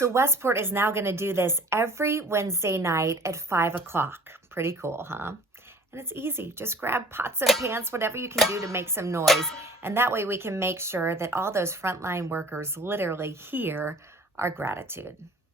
So Westport is now going to do this every Wednesday night at 5 o'clock. Pretty cool, huh? And it's easy. Just grab pots and pans, whatever you can do to make some noise. And that way we can make sure that all those frontline workers literally hear our gratitude.